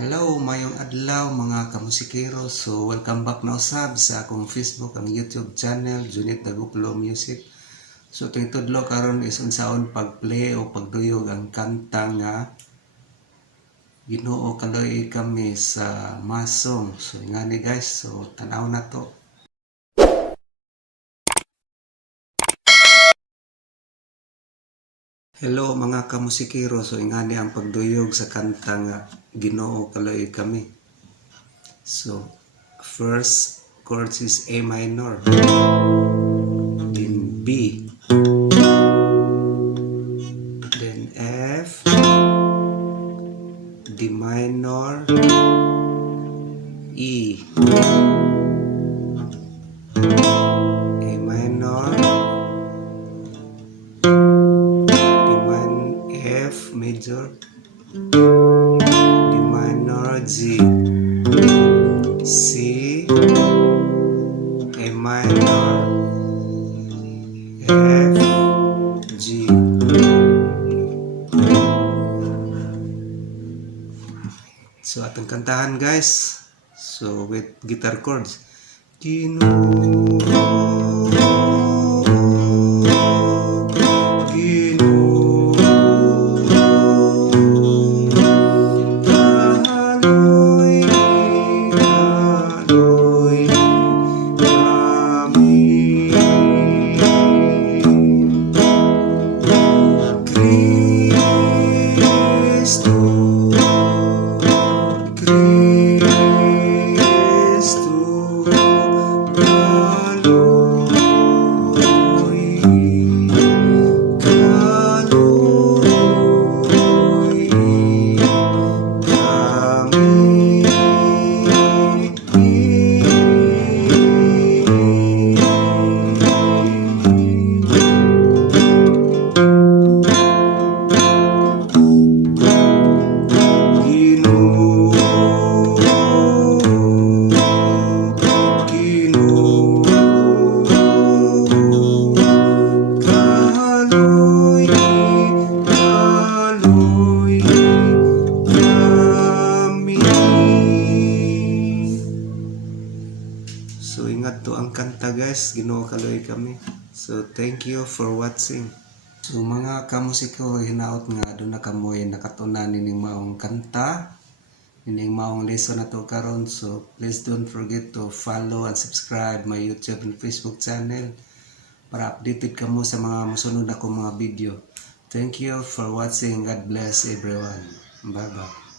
Hello, mayong adlaw mga kamusikero. So, welcome back na usab sa akong Facebook, ang YouTube channel, Junit Daguplo Music. So, ting tudlo karon is unsaon pag-play o pagduyog ang kanta nga Ginoo kaloy kami sa masong. So, ingani guys. So, tanaw na to. Hello mga kamusikero. So, ingani ang pagduyog sa kanta nga Ginoo kaloy kami. So, first chord is A minor, then B, then F, D minor, E, A minor, F major, D minor, G, C, A minor, F, G. So atong kantahan guys. So with guitar chords. Ginoo, Ginoo, kaloy, kaloy kami. Kristo, Kristo, kaloy, kaloy kami. So ingat to ang kanta guys, Ginoo kaloy kami. So thank you for watching. So mga kamusiko, hinaot nga doon na kamoy nakatunan nining maong kanta, nining maong lesson na to karon. So please don't forget to follow and subscribe my YouTube and Facebook channel para updated kamo sa mga masunod na kong mga video. Thank you for watching. God bless everyone. Bye bye.